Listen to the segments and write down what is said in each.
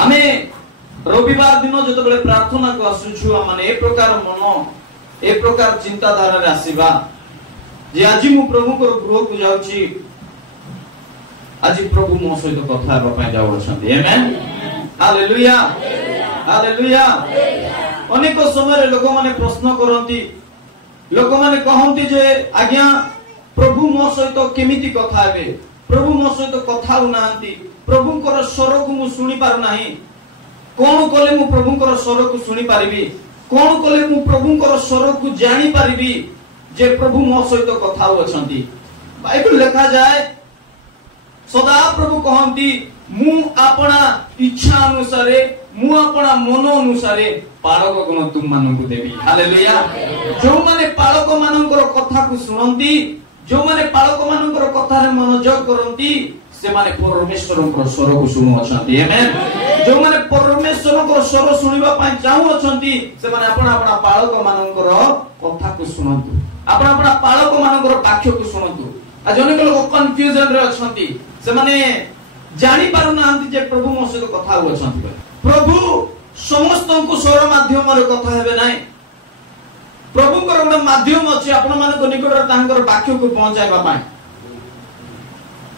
आमे रविवार दिन जो बड़े प्रार्थना को आसुछु माने ए प्रकार मन ए प्रकार चिंताधारा रे आसीबा जे आज मु प्रभु को गृह को जाउची आज प्रभु मो सहित कथा हेबा पय जाउ छथि आमेन हालेलुया हालेलुया। अनेक समय लोक माने प्रश्न करंती लोक माने कहंती जे आज्ञा प्रभु मो सहित केमिति कथा हेबे प्रभु मो सहित कथा होनांती प्रभुंकर स्वर को मु सुनी पार नाही कोन कले मु प्रभुंकर स्वर को सुनी पारिबी कोन कले मु प्रभुंकर स्वर को जानि पारिबी जे प्रभु मो सहित कथा होछंती। बाइबल लिखा जाए सदा प्रभु कहंती मु आपना इच्छा अनुसार मु आपना मन अनुसार पालक गुण तुम मानकु देबी हालेलुया। जो माने पालक मानकर कथा को सुनंती जो माने पालक मानकर कथा रे मनोयोग करंती से माने परमेश्वर को स्वर को सुनु अछंती आमेन। जो माने परमेश्वर को स्वर सुनिबा पय चाहू अछंती से माने अपना अपना पालक मानकर कथा को सुनंतु अपना अपना पालक मानकर वाक्य को सुनंतु। आ जने के लोग कंफ्यूजन रे अछंती से माने जानि पारु नांती जे प्रभु मो सहित कथा हो अछंती प्रभु समस्त को स्वर माध्यम रे कथा हेबे नाही प्रभु को एक माध्यम अछि आपण मानको निकट तांकर वाक्य को पहुंचाइबा पाए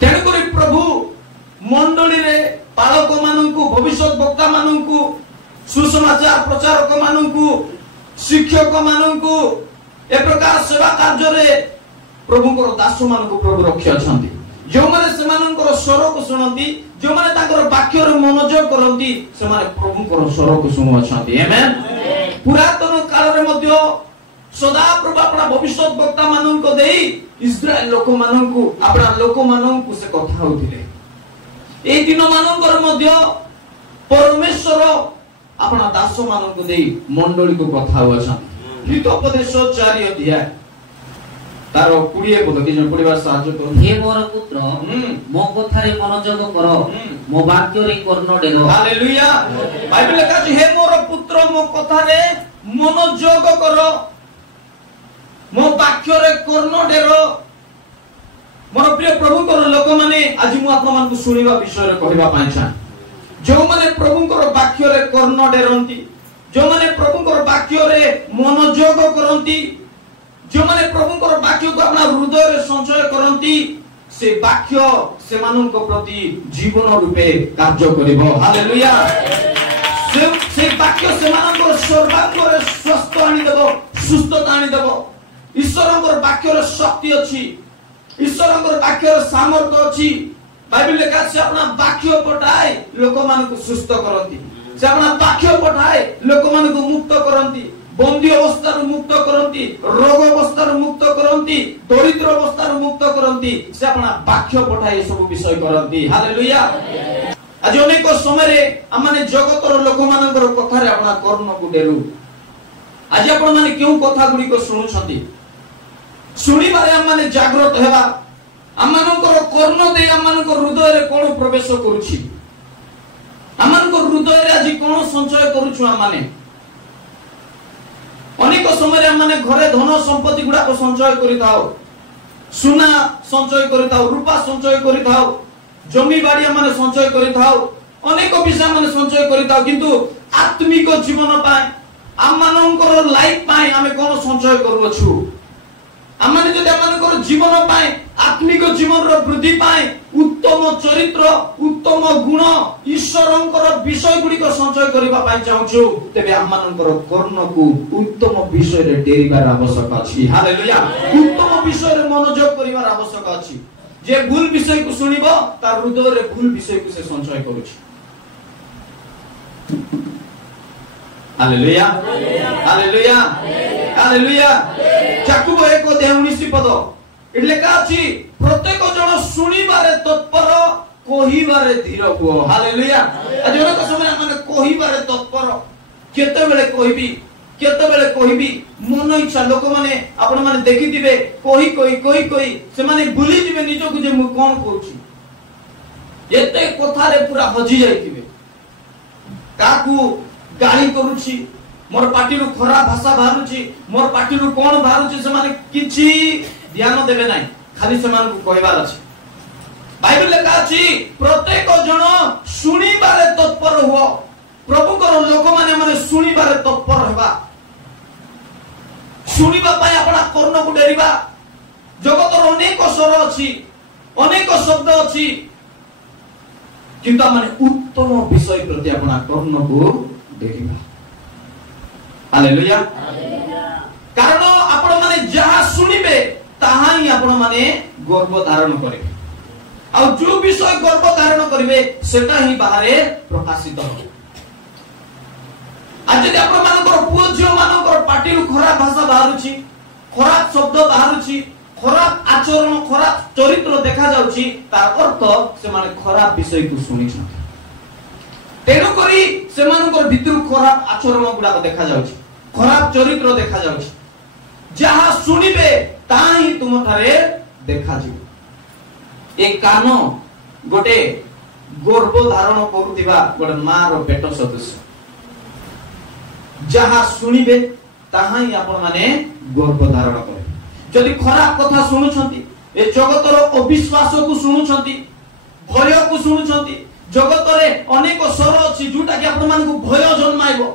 तेन करी प्रभु मंडली रे पालक माननकु भविष्यत वक्ता माननकु सुसमाचार प्रचारक माननकु शिक्षक माननकु ए प्रकार सेवा कार्य रे प्रभु को दास माननकु प्रभु रखि अछंती जो माने सेमानकर स्वर को सुनंती जो माने तांकर वाक्य रे मनोयोग करंती से माने प्रभु को स्वर को सुनु अछंती आमेन। पुरातन काल रे मध्य सदा प्रभु अपना भविष्यत वक्ता माननको देई इस्राएल लोक माननको अपना लोक माननको से कथा होतिले ए दिन मानकर मध्य परमेश्वर अपना दास माननको देई मंडली को कथा होछन। हितोपदेश 4 अध्याय तार 20 पद के जन पढिबा साहाय्य कर हे मोर पुत्र मो कथा रे मनोयोग कर मो वाक्य रे कर्ण डेरो हालेलुया। बाइबल लिखा अछि हे मोर पुत्र मो कथा रे मनोयोग कर मो वाक्य रे कर्ण डेरो। मोर प्रिय प्रभु को लोक माने आज मु आपन मन को सुनिबा विषय रे कहबा पाछा जो माने प्रभु को वाक्य रे कर्ण डेरंती जो माने प्रभु को वाक्य रे मनोयोग करंती जो माने प्रभु को वाक्य को अपना हृदय रे संचय करंती से वाक्य से माननक प्रति जीवन रूपे कार्य करिवो हालेलुया। से वाक्य से माननक सर्वांग रे स्वस्थ आनी देबो सुस्थता आनी देबो। ईश्वरंकर वाक्य रे शक्ति अछि ईश्वरंकर वाक्य रे सामर्थ्य अछि। बाइबल लिखा से अपना वाक्य पठाए लोक मानक सुस्थ करंती से अपना वाक्य पठाए लोक मानक मुक्त करंती बंदी अवस्था मुक्त करंती रोग अवस्था मुक्त करंती दरिद्र अवस्था मुक्त करंती से अपना वाक्य पठाए सब विषय करंती हालेलुया। आज अनेक समय रे हमने जगतर लोक मानकर कथा रे अपना कर्ण को डेरु आज आपण माने क्यों कथा गुडी को सुनु छथि सुनी बारे हम माने जागृत हेबा हमनकर कर्ण दे हमनकर हृदय रे कोन प्रवेश करूछि हमनकर हृदय रे आज कोन संचय करूछु हम माने अनेक समय हम माने घरे धन संपत्ति गुडा को संचय करिताओ सुना संचय करिताओ रूपा संचय करिताओ जमी बाड़ी हम माने संचय करिताओ अनेक विषय माने संचय करिताओ किंतु आत्मिक जीवन पाए आमानकर लाइफ पाए आमे कोन संचय करूछु आमाने जदि आमानकर जीवन पाए आत्मिक जीवन रो वृद्धि पाए उत्तम चरित्र उत्तम गुण ईश्वरंकर विषय गुडी को संचय करिबा पाए चाहूछु तेबे आमानकर कर्ण को उत्तम विषय रे डेरिबार आवश्यक अछि हालेलुया। उत्तम विषय रे मनोयोग करिबार आवश्यक अछि जे भूल विषय को सुनिबो तार हृदय रे भूल विषय को से संचय करूछि हालेलुया हालेलुया हालेलुया। याकूब 1:19 पद इले का अछि प्रत्येक जन सुनिबारे तत्पर कहिबारे धीर हुओ हालेलुया। आज अनेक समय माने कहिबारे तत्पर केते बेले कहबी मन इच्छा लोक माने आपण माने देखिथिबे कहि से माने भूली जिवे निजो को जे मु कोन कहूची एते कथा रे पूरा हजी जाइथिबे काकू गाली करूची मोर पार्टी रो खराब भाषा बाहरुची मोर पार्टी रो कोन बाहरुची से माने किछि ध्यान देबे नाही खाली से मान को कहबार अछि। बाइबल लिखा अछि प्रत्येक जन सुनिबारे तत्पर तत्पर हुओ प्रभुकर लोक माने शुणिबारे तत्पर हेबा शुणिबा पाई अपना कर्ण को डेरिबा जगतर अनेक स्वर अछि अनेक शब्द अछि किंतु माने उत्तम विषय प्रति अपना कर्ण को डेरिबा हालेलुया कारण आपण माने जहा शुणिबे ताहा ही आपण माने गर्व धारण करिबे आ जो विषय गर्व धारण करिबे सेटा ही बाहरे प्रकाशित हो आज यदि आपण मानकर पुओ झियो मानकर पाटिरु खराब भाषा बाहरुची खराब शब्द बाहरुची खराब आचरण खराब चरित्र देखा जाउची तार अर्थ से माने खराब विषय को सुनि छ तेनो करी से मानकर भितरु खराब आचरण गुडा देखा जाउची खराब चरित्र देखा जाउची जहा सुनिबे ताहा ही तुम थारे देखा जिवो ए कानो गोटे गर्भ धारण करूतिबा गोटे मार पेट सदस्य जहा सुनिबे ताहा ही आपण माने गर्भ धारण करे जदि खराब कथा सुनुछंती ए जगतर अविश्वास को सुनुछंती भय को सुनुछंती जगतरे अनेक स्वर अछि जोटा कि आपण मान को भय जन्माइबो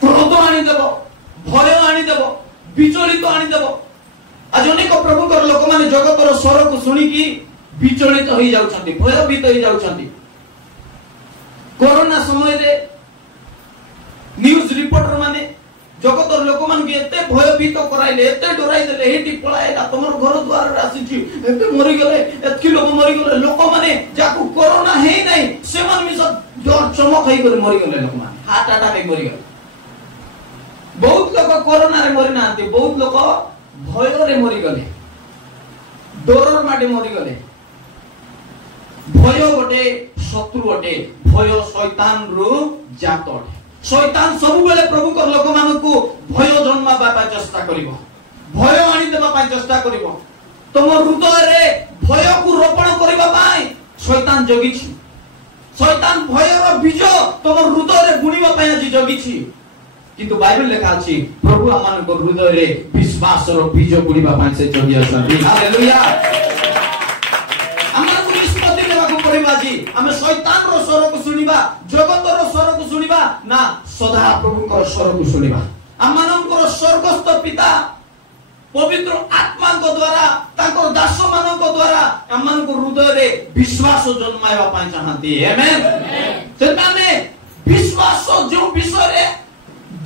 क्रोध आनी देबो भय आनी देबो विचलित आनी देबो आज अनेक प्रभुकर लोक माने जगतर स्वर को सुनी की विचलित होई जाउछंती भयभीत होई जाउछंती कोरोना समय रे न्यूज रिपोर्टर माने जगतर लोक मान के एते भयभीत कराइले एते डराई देले हेटी पळाएला तमर घर द्वार आसीची एते मरि गेले एतकी लोक मरि गेले लोक माने जाकू कोरोना हेई नै से मान मिस जोर चमक होई गेले मरि गेले लोक मान हार्ट अटैक में मरि गेले बहुत लोक कोरोना रे मरि नांती बहुत लोक भय रे मरि गेले डरर माटे मरि गेले भय गोटे शत्रु गोटे भय शैतान रु जात अटे शैतान सब बेले प्रभु कर लोक मानकु भय जन्माबा पा चेष्टा करिवो भय आनी देबा पा चेष्टा करिवो तुम हृदय रे भय को रोपण करिबा पाई शैतान जगिछि शैतान भय रो बीज तुम हृदय रे बुनिबा पाई आज जगिछि किंतु बाइबल लिखा अछि प्रभु आमान को हृदय रे विश्वास रो बीज बुनिबा पाई से जगि अछंती हालेलुया आमान को निष्पत्ति लेबा को पड़िबा जी हमें शैतान रो स्वर को सुनिबा जगत रो स्वर को सुनिबा ना सदा प्रभु को स्वर को सुनिबा आमान को स्वर्गस्थ पिता पवित्र आत्मा को द्वारा ताको दास मान को द्वारा आमान को हृदय रे विश्वास जन्माइबा पाई चाहंती आमेन सेता में विश्वास जो विषय रे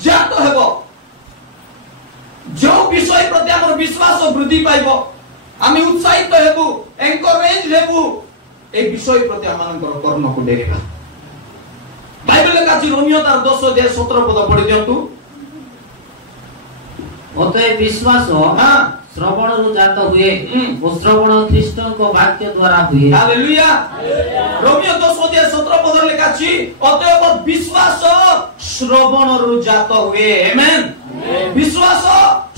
जात हेबो जो विषय प्रति हमर विश्वास वृद्धि पाइबो आमी उत्साहित हेबु एनकरेज हेबु ए विषय प्रति आमानकर कर्म को डेरिबा बाइबल का रोमियो तार 10:17 पद पढि दियंतु अतः विश्वास श्रवण रु जात हुए ओ श्रवण ख्रीष्ट को वाक्य द्वारा हुए हालेलुया रोमियो 10:17 पद लिखा अछि अतः विश्वास श्रवण रु जात हुए आमेन विश्वास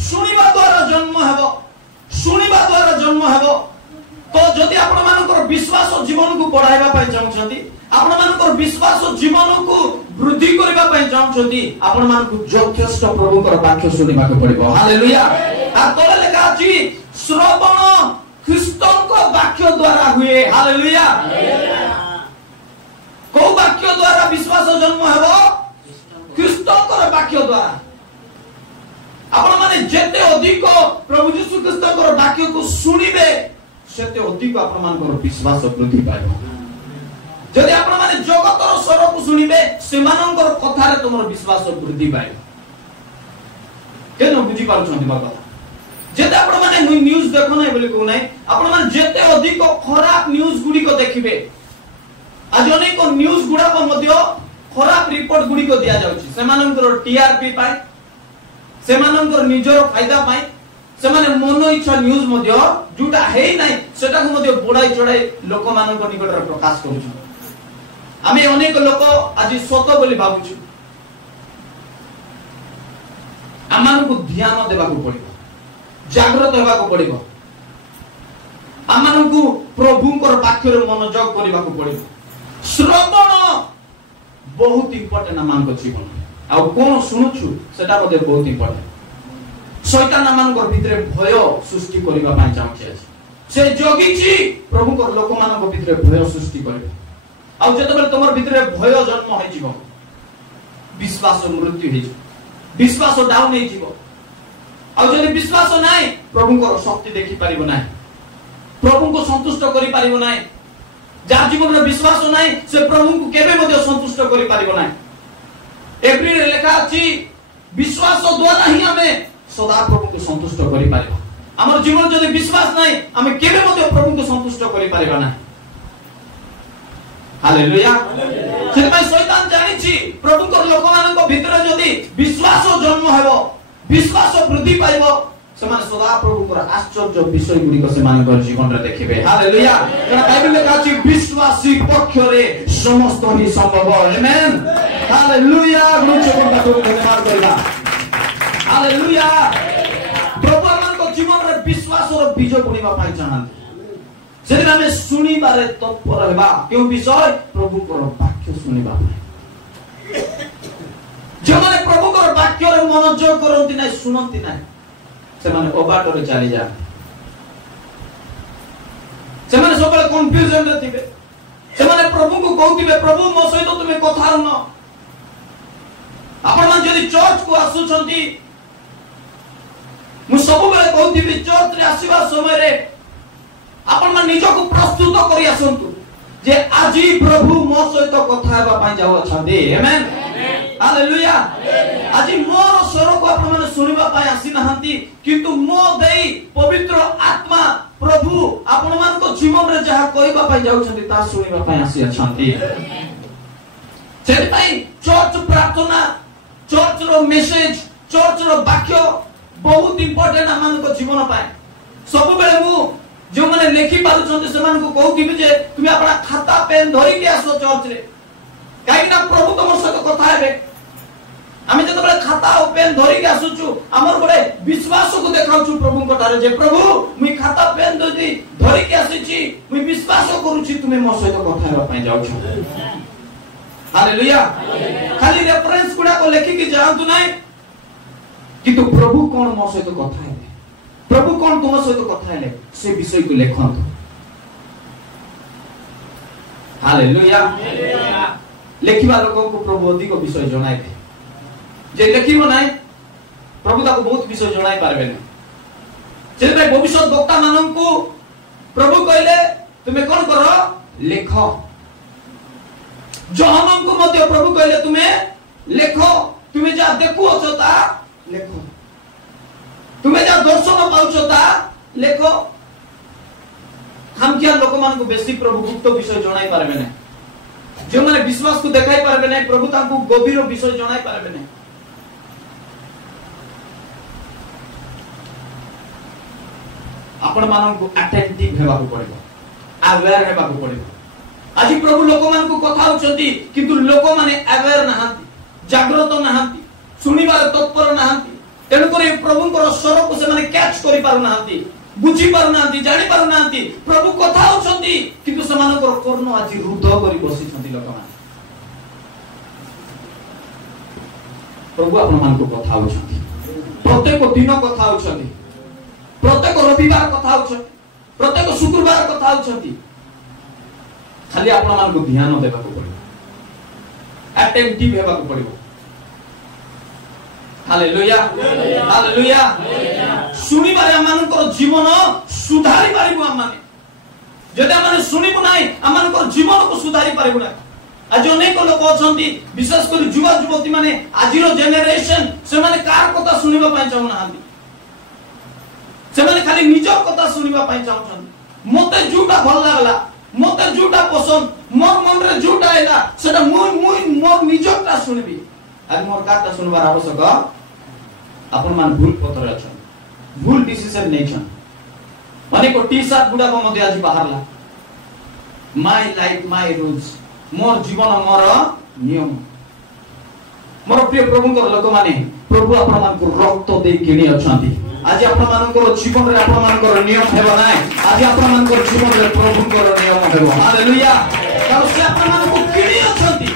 सुनिबा द्वारा जन्म हेबो सुनिबा द्वारा जन्म हेबो तो जदि आपण मानकर विश्वास जीवन को बढ़ाइबा पय चाहछंती आपण मानकर विश्वास जीवन को वृद्धि करबा पय चाहछंती आपण मानकु यथेष्ट प्रभुकर वाक्य सुनिबा को पड़िबो हालेलुया आ तोले लेखा अछि श्रवण ख्रीष्टक वाक्य द्वारा हुए हालेलुया को वाक्य द्वारा विश्वास जन्म हेबो ख्रीष्टक वाक्य द्वारा आपण माने जेते अधिक प्रभु यीशु ख्रीष्टक वाक्य को सुनिबे सेते अधिक आपण मानकर विश्वास वृद्धि पाइबो जदि आपण माने जगतर स्वर को सुनिबे सेमानकर कथा रे तमर विश्वास वृद्धि पाइबो केनो बुझी पारुछंती बा कथा जेते आपण माने न्यूज़ देखो नै बोली को नै आपण माने जेते अधिक खराब न्यूज़ गुडी को देखिबे आज अनेक न्यूज़ गुडा को मध्य खराब रिपोर्ट गुडी को दिया जाउची सेमानकर टीआरपी पाइ सेमानकर निजर फायदा पाइ सेमाने मनो इच्छा न्यूज़ मध्य जुटा हेई नै सेटा को मध्य बडाई चढाई लोक मानक निकट रे प्रकाश करूछु आमे अनेक लोक आज सत बोली भाबुछु आमान को ध्यान देबा को पड़िबो जागृत हेबा को पड़िबो आमान को प्रभुकर वाक्य रे मनोयोग करबा को पड़िबो श्रवण बहुत इंपोर्टेंट आमान को जीवन आ कोन सुनुछु सेटा मते बहुत इंपोर्टेंट शैतान आमानकर भितरे भय सृष्टि करबा पाई चाहछि से जगिछि प्रभुकर लोक मानक भितरे भय सृष्टि करबे आ जतबेले तमर भितरे भय जन्म होई जीवो विश्वास मृत्यु होई विश्वास डाउन होई जीवो आ जदि विश्वास नाही प्रभु को शक्ति देखि परिबो नाही प्रभु को संतुष्ट करि परिबो नाही जा जीवन रे विश्वास नाही से प्रभु को केबे मध्ये संतुष्ट करि परिबो नाही एप्रिल रे लेखा अछि विश्वास द्वारा ही हमें सदा प्रभु को संतुष्ट करि परिबो हमर जीवन जदि विश्वास नाही हमें केबे मध्ये प्रभु को संतुष्ट करि परिबो नाही हालेलुया सेतमै शैतान जानि छि प्रभु को लोक मानन को भितर जदि विश्वास जन्म हेबो विश्वास वृद्धि पाइबो समान सदा प्रभु को आश्चर्य विषय गुडी को समान कर जीवन रे देखिबे हालेलुया कारण बाइबल में कहछि विश्वासी पक्ष रे समस्त ही संभव आमेन हालेलुया ग्रुच को तो धन्यवाद करबा हालेलुया प्रभु मन को जीवन रे विश्वास और बीज बुनिबा पाइ चाहन सेदिन हमें सुनी बारे तत्पर हेबा केउ विषय प्रभु को वाक्य सुनिबा पाइ जो माने प्रभु को वाक्य रे मनोयोग करंती नै सुनंती नै से माने ओबाट रे चली जा से माने सबले कंफ्यूजन रे थिबे से माने प्रभु को कहउतिबे प्रभु मो सहित तुमे कथा न आपण मान जदी चर्च को आसु छंती मु सब बेले कहउतिबे चर्च रे आसीबा समय रे आपण मान निज को प्रस्तुत करि आसंतु जे आजी प्रभु मो सहित कथा हेबा पई जाउ छथि आमेन हालेलुया आजी मोर स्वर को आपण माने सुनिबा पाए आसी नहंती किंतु मो देई पवित्र आत्मा प्रभु आपण मान को जीवन रे जहा कहबा पाए जाउ छथि ता सुनिबा पाए आसी अछंती सेति पई चर्च प्रार्थना चर्च रो मेसेज चर्च रो वाक्य बहुत इंपोर्टेंट आमान को जीवन पाए सब बेले मु जो माने लेखि पारु छथि से मान को कहउतिबे जे तुमे आपना खाता पेन धरि के आसो चर्च रे काई ना प्रभु तमर सहित कथा हेबे आमे जत बळे खाता ओ पेन धरि के आसुचु हमर बळे विश्वास को देखाउचु प्रभु को तारे जे प्रभु मुई खाता पेन धरि के आसीची मुई विश्वास करूची तुमे मो सहित कथा हेबा पई जाउ छ हालेलुया खाली रेफरेंस गुडा को लेखि के जांतु नाही किंतु प्रभु कोन मो सहित कथा हेबे प्रभु कोन तुम सहित कथा हेले से विषय को लेखंतु हालेलुया लेखिबा लोक को प्रभु अधिक विषय जणाइबे जे लेखिबो नाही प्रभु ताको बहुत विषय जणाई पारबे नै जेबे भविष्य वक्ता मानन को प्रभु कहले तुमे कोन करो लेख जहनम को मध्य प्रभु कहले तुमे लेखो तुमे जा देखु अछता लेखो तुमे जा दर्शन पाउछता लेखो हम क्या लोक मान को बेसी प्रभु गुप्त विषय जणाई पारबे नै जो माने विश्वास को देखाई पारबे नै प्रभु ताको गभीर विषय जणाई पारबे नै आपण मानन को अटेंटिव हेबा को पड़िबो अवेयर हेबा को पड़िबो आज प्रभु लोक मान को कथा होचंती किंतु लोक माने अवेयर नहांती जागृत नहांती सुनिबार तत्पर नहांती तेनु करे प्रभु को स्वर को से माने कैच करि पारु नहांती बुझी पारु नहांती जानि पारु नहांती प्रभु कथा होचंती किंतु समान को कर्ण आज रुद्ध करि बसी छंती लोक मान प्रभु आपण मान को कथा होचंती प्रत्येक दिन कथा होचंती प्रत्येक रविवार कथा होचंती प्रत्येक शुक्रवार कथा होचंती खाली आपण मान को ध्यान देबा को पड़िबो अटेंटिव हेबा को पड़िबो हालेलुया हालेलुया सुनि बारे अमान को जीवन सुधारी पारिबो अमाने जदि अमाने सुनिबो नाही अमान को जीवन को सुधारी पारिबो ना आज अनेक लोक अछंती विशेष कर युवा युवती माने आजिरो जेनेरेशन से माने कार कथा सुनिबा पय चाहू नाहांती से माने खाली निज कथा सुनिबा पय चाहू मते जुटा भल लागला मते जुटा पसंद मोर मन रे जुटा आइला सेटा मोर निजटा सुनबी आज मोर काटा सुनबार आवश्यक अपन मान भूल पत्र अछन भूल डिसीजन नै छन माने को टी शर्ट गुडा को मध्ये आज बाहरला माय लाइफ माय रूल्स मोर जीवन मोर नियम मोर प्रिय प्रभु को लोक माने प्रभु अपन मान को रक्त दे किनी अछंती आज अपन मान को जीवन रे अपन मान को नियम हेबो नाय आज अपन मान को जीवन रे प्रभु को नियम हेबो हालेलुया कारण से अपन मान को किनी अछंती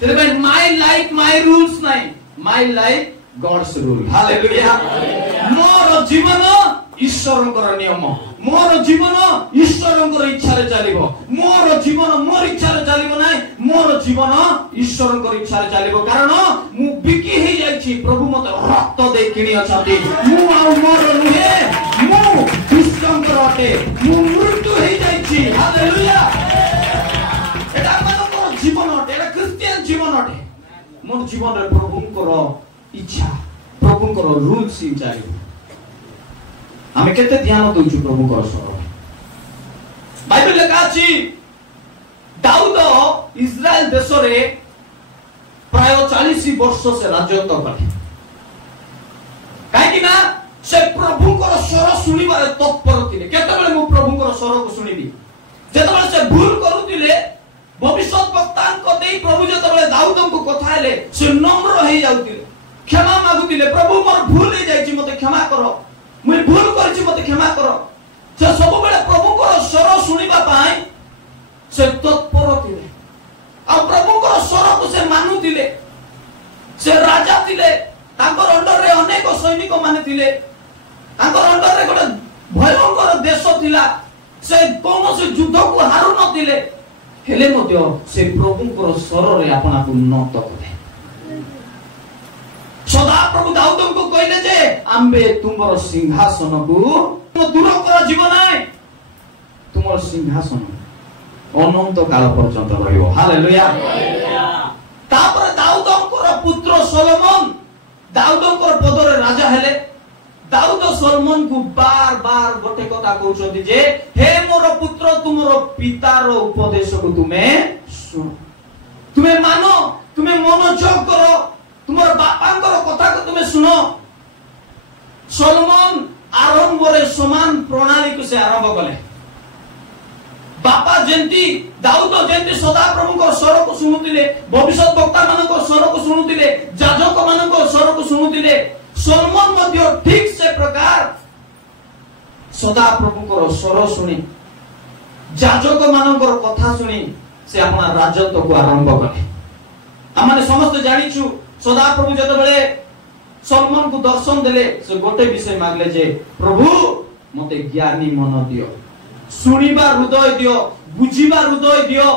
तेरे भाई माय लाइफ माय रूल्स नाय my life God's rule hallelujah मोर जीवन ईश्वर को नियम मोर जीवन ईश्वरंकर इच्छा रे चलिबो मोर जीवन मोर इच्छा रे चलिबो नै मोर जीवन ईश्वरंकर इच्छा रे चलिबो कारण मु बिकी हे जाईछि प्रभु मते रक्त दे किनी अछंती मु आ मोर नुहे मु ईश्वरंकर अटे मु मृत्यु हे जाईछि हालेलुया एटा मन जीवन अटे एटा क्रिश्चियन जीवन अटे मोर जीवन रे प्रभुंकर इच्छा प्रभुंकर रूल्स इन चाहिए आमे केते ध्यान दउछु प्रभुंकर स्वर बाइबल लेखा अछि दाऊद इस्राएल देश रे प्राय 40 वर्ष से राजत्व कले काहे कि ना से प्रभुंकर स्वर सुनिबार तत्पर थिले केते बेले मु प्रभुंकर स्वर को सुनिबी जेते बेले से भूल करूतिले भविष्यत वक्तान को देई प्रभु जेते बेले दाऊद को कथा हेले से नम्र हे जाउतिले क्षमा मागुतिले प्रभु मोर भूल हे जाईछि मते क्षमा करो मुई भूल करछि मते क्षमा करो से सब बेले प्रभुंकर स्वर सुनिबा पाई से तत्पर थिले आ प्रभुंकर स्वर को से मानुतिले से राजा थिले तांकर अंडर रे अनेक सैनिक माने थिले तांकर अंडर रे गोटे भयंकर देश थिला से कोनोसी युद्ध को हारु नथिले हेले मते से प्रभुंकर स्वर रे आपना को नत करे सदा प्रभु दाऊद को कहले जे आम्बे तुमर सिंहासन को दूर कर जीवन है तुमर सिंहासन अनंत काल पर्यंत रहिबो हालेलुया तापर दाऊदकर पुत्र सोलोमन दाऊदकर पदरे राजा हेले दाऊद सोलोमन को बार बार गोटे कथा कहउछथि जे हे मोर पुत्र तुमर पितार उपदेश को तुमे सुन तुमे मानो तुमे मनोयोग करो तुमर बापांकर कथा को तुमे सुनो सोलोमन आरंभ रे समान प्रणाली को से आरंभ कले बापा जेंती दाऊद जेंती सदा प्रभु को स्वर को सुनुतिले भविष्यत वक्ता मानन को स्वर को सुनुतिले याजक मानन को स्वर को सुनुतिले सोलोमन मध्य ठीक से प्रकार सदा प्रभु को स्वर सुनी याजक मानन को कथा सुनी से अपना राजत्व को आरंभ कले हमने समस्त जानिछु सदा प्रभु जते बेले सोलोमन को दर्शन देले से गोटे विषय मागले जे प्रभु मते ज्ञानी मन दियो सुनिबा हृदय दियो बुझिबा हृदय दियो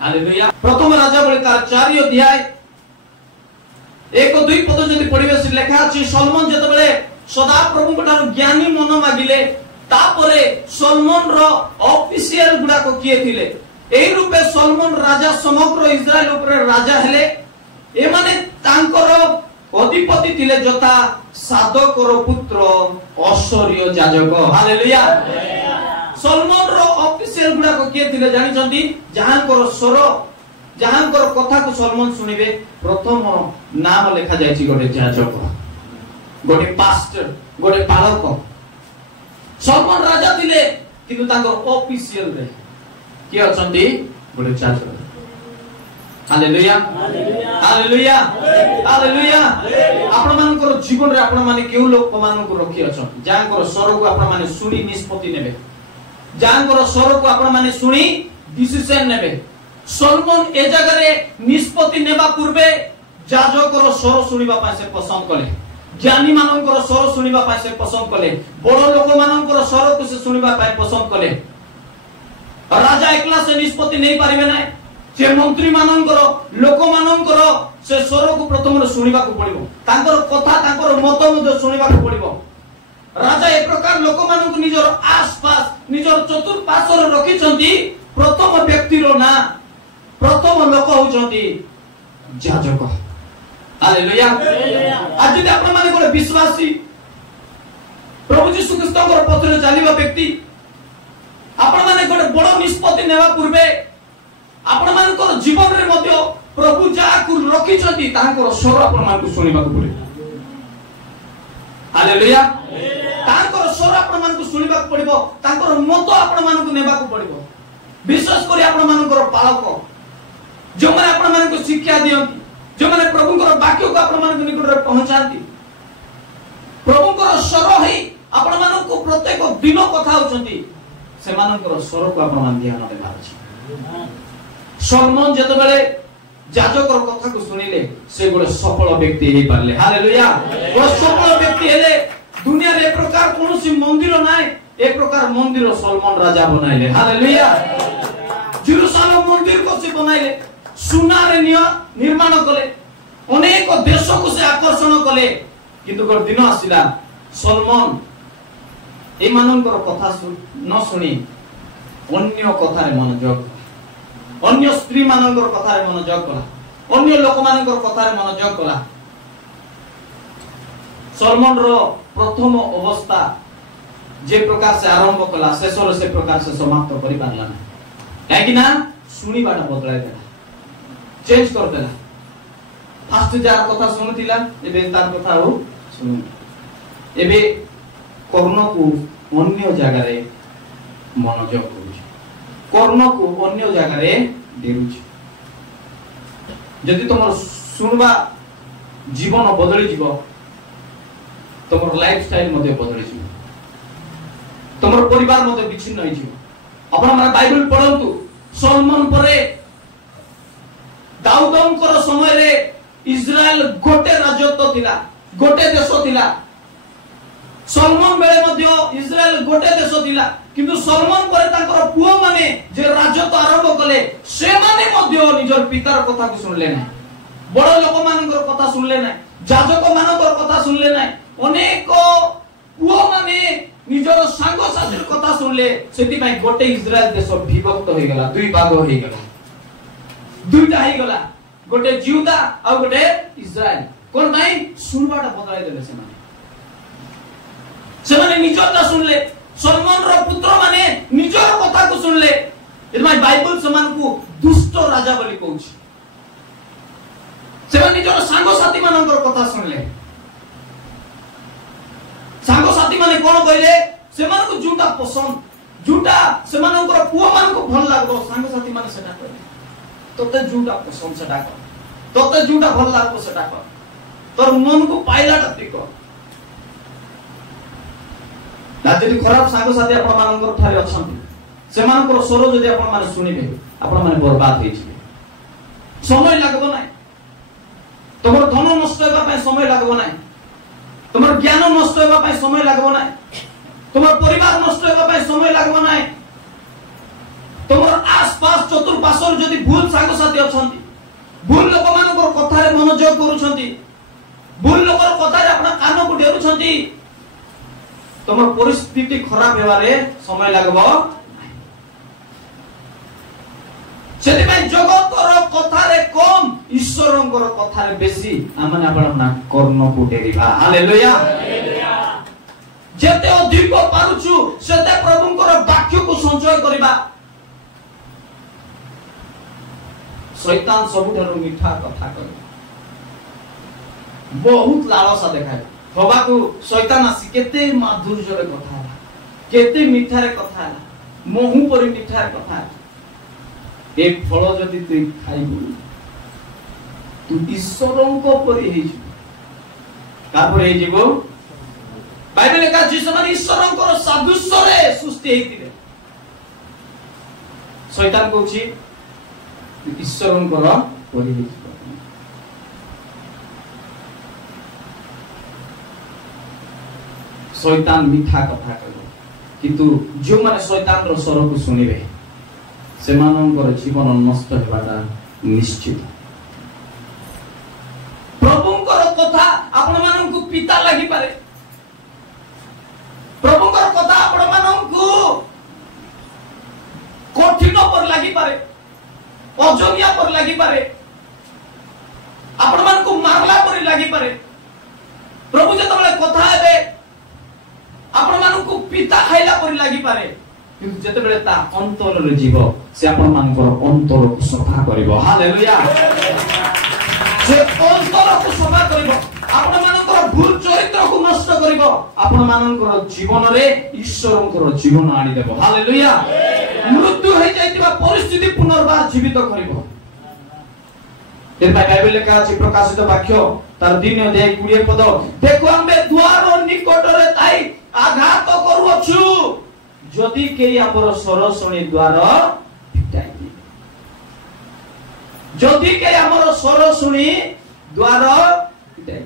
हालेलुया प्रथम राजा बेले का 4 अध्याय 1-2 पद जदि पढिबे से लेखा अछि सोलोमन जते बेले सदा प्रभु कोठार ज्ञानी मन मागिले तापरे सोलोमन रो ऑफिशियल गुडा को किए थिले एई रूपे सोलोमन राजा समग्र इस्राएल ऊपर राजा हेले ए माने तांकर अधिपति थिले जता सादकर पुत्र ऐश्वर्य याजक हालेलुया सोलोमन रो ऑफिशियल गुडा को किए थिले जानि छथि जहांकर स्वर जहांकर कथा को सोलोमन सुनिबे प्रथम नाम लेखा जायछि गोटे याजक गोटे पास्टर गोटे पालक सोलोमन राजा थिले किंतु तांकर ऑफिशियल रे के अछंती गोटे याजक हालेलुया हालेलुया हालेलुया आपण मानकर जीवन रे आपण माने केउ लोक मान को रखि अछ जांकर स्वर को आपण माने सुनी निष्पत्ति नेबे जांकर स्वर को आपण माने सुनी डिसिजन नेबे सोलोमन ए जगह रे निष्पत्ति नेबा पूर्वे याजकर स्वर सुनिबा पासे से पसंद कले ज्ञानी मानकर स्वर सुनिबा पासे से पसंद कले बड़ लोक मानकर स्वर को से सुनिबा पाए पसंद कले राजा एकला से निष्पत्ति नहीं पारिबे नै से मंत्री मानकर लोक मानकर से स्वर को प्रथम सुनिबा को पड़िबो तांकर कथा तांकर मत मध्य सुनिबा को पड़िबो राजा एक प्रकार लोक मानक निजर आसपास निजर चतुर्पार्श्व रखि छथि प्रथम व्यक्ति रो ना प्रथम लोक होचंती याजक हालेलुया आज यदि आपण माने कोन विश्वासी प्रभु यीशु ख्रीष्टकर पथरे चलिबा व्यक्ति आपण माने कोन बड़ निष्पत्ति नेबा पूर्वे आपण मानकर जीवन रे मध्य प्रभु जा को रखि छथि तांकर स्वर आपण मानकु सुनिबा को पड़े हालेलुया तांकर स्वर आपण मानकु सुनिबा को पड़िबो तांकर मत आपण मानकु नेबा को पड़िबो विशेष करी आपण मानकर पालक जो माने आपण मानकु शिक्षा दियंती जो माने प्रभुकर वाक्य को आपण मानकु निकट रे पहुंचाती प्रभुकर स्वर ही आपण मानकु प्रत्येक दिन कथा होचंती से मानकर स्वर को आपण मान ध्यान देबा अछि सोलोमन जते बेले याजकर कथा को सुनिले से गोटे सफल व्यक्ति हे पारले हालेलुया गोटे सफल व्यक्ति हेले दुनिया रे प्रकार कोनोसी मंदिर नाय एक प्रकार मंदिर सलमान राजा बनाइले हालेलुया जेरूशलेम मंदिर को से बनाइले सुना रे निर्माण कले अनेक देश को से आकर्षण कले किंतु गोटे दिन आसिला सलमान ए मानकर कथा न सुनी अन्य कथा रे मनोयोग अन्य स्त्री मानकर कथा रे मनोयोग कला अन्य लोक मानकर कथा रे मनोयोग कला सलमान रो प्रथम अवस्था जे प्रकार से आरंभ कला शेष से प्रकार से समाप्त करि पारला काहे कि ना सुनी बाटा बदलाई देला चेंज कर देला फास्ट जार कथा सुनतिला एबे तार कथा हो सुनु एबे कर्ण को अन्य जगह रे मनोयोग करूछ कर्ण को अन्य जगह रे देउछ जदि तुम सुनबा जीवन बदली जीव तुम लाइफ स्टाइल मध्ये बदली जीव तुम परिवार मध्ये विच्छिन्न होई जीव आपण माने बाइबल पढंतु सलमान परे दाऊदंकर समय रे इस्राएल गोटे राजत्व थिला गोटे देश थिला सलमान बेले मध्ये इस्राएल गोटे देश थिला किंतु सलमान परे तांकर पुओ माने जे राजत्व आरंभ कले से माने मध्ये निजर पितार कथा को सुनले नै बड़ लोक मानकर कथा सुनले नै जाजक मानकर कथा सुनले नै अनेक पुओ माने निजर सांग साथीर कथा सुनले सेति पई गोटे इस्राएल देश विभक्त होई गेला दुई भाग होई गेला दुईटा होई गेला गोटे जिहुदा आ गोटे इस्राएल कोन भाई सुनबाटा बदलाई देले सेमाने निजरटा सुनले सलमान रो पुत्र माने निजर कथा को सुनले एतमाई बाइबल समान को दुष्ट राजा बोली कहूछ सेमाने निजर सांग साथी मानकर कथा सुनले सांग साथी माने कोन कहले सेमान को जुटा पसंद जुटा सेमान को पुओ मान को भल लागबो सांग साथी माने सेटा कहले तोते जुटा पसंद सेटा कर तोते जुटा भल लागबो सेटा कर तोर मन को पाइलाटा देखो जदि खराब सांग साथी आपण मानकर ठारे अछंती सेमानकर स्वर जदि आपण माने सुनिबे आपण माने बर्बाद होई जिवे समय लागबो नै तोमर धन नष्ट होबा पय समय लागबो नै तोमर ज्ञान नष्ट होबा पय समय लागबो नै तोमर परिवार नष्ट होबा पय समय लागबो नै तोमर आसपास चतुर्पार्श्वर जदि भूल सांग साथी अछंती भूल लोक मानकर कथा रे मनोयोग करूछंती भूल लोकर कथा रे आपण कान को डेरुछंती तोमर परिस्थिति खराब हेबारे समय लागबो सेति पय जगतर कथा रे कम ईश्वरंकर कथा रे बेसी आमाने आपण कर्ण को डेरिबा हालेलुया जेते अधिक पारुछु सेते प्रभुंकर वाक्य को संचय करिबा शैतान सबुठारु मीठा कथा करे बहुत लालसा देखाय हवा को शैतान आसी केते माधुर्य रे कथा केते मीठा रे कथा मोहु परि मीठा रे कथा एक फल जदि तू खाइबु तू ईश्वरंको परि हे का परि हे जीवो बाइबल का जिसमान ईश्वरंको सादृश्य रे सृष्टि हेतिले शैतान कहछि ईश्वरंको परि हे शैतान मीठा कथा कहले किंतु जो माने शैतान रो स्वर को सुनिबे सेमानंकर जीवन नष्ट हेबाटा निश्चित प्रभुंकर कथा आपण माननकु पिता लागि पारे प्रभुंकर कथा आपण माननकु कठिन पर लागि पारे अजोग्य पर लागि पारे आपण माननकु मारला पर लागि पारे प्रभु जतबेले कथा हेबे आपण माननकु पिता खाइला पर लागि पारे किंतु जतबेले ता अंतर रे जीव से आपण मानकर अंतर को सफा करबो हालेलुया से अंतर को सफा करबो आपण मानकर भूल चरित्र को नष्ट करबो आपण मानकर जीवन रे ईश्वरंकर जीवन आनी देबो हालेलुया मृत्यु होई जाइतिबा परिस्थिति पुनर्बार जीवित करबो एता बाइबल लेखा अछि प्रकाशित वाक्य तार 3 अध्याय 20 पद देखो आम्बे द्वार निकट रे ताई आघात करूछु जदि केही हमर स्वर सुनी द्वार पिटाई जदि केही हमर स्वर सुनी द्वार पिटाई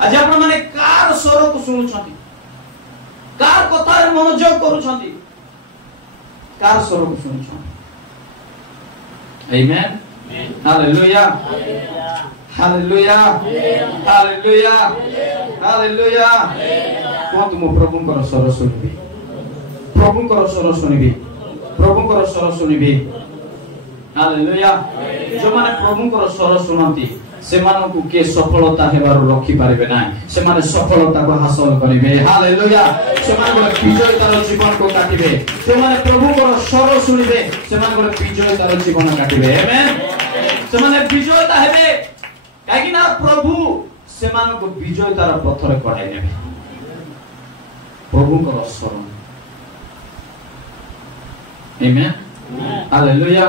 आज आपण माने कार स्वर को सुनु छथि कार कथार मनोयोग करूछंती कार स्वरूप सुनुछंती amen hallelujah hallelujah hallelujah hallelujah कोन तुम प्रभु कर स्वर सुनिबी प्रभु कर स्वर सुनिबी प्रभु कर स्वर सुनिबी हालेलुया जो माने प्रभु कर स्वर सुनंती सेमानन को के सफलता हेबार रखी पारिबे ना सेमाने सफलता को हासिल करिवे हालेलुया सेमाने को विजयतार जीवन को काटिबे सेमाने प्रभु कर स्वर सुनिबे सेमाने को विजयतार जीवन काटिबे आमेन सेमाने विजयता हेबे काहे ना प्रभु सेमानन को विजयतार पथरे कढाई नेबे प्रभु कर स्वर आमेन हालेलुया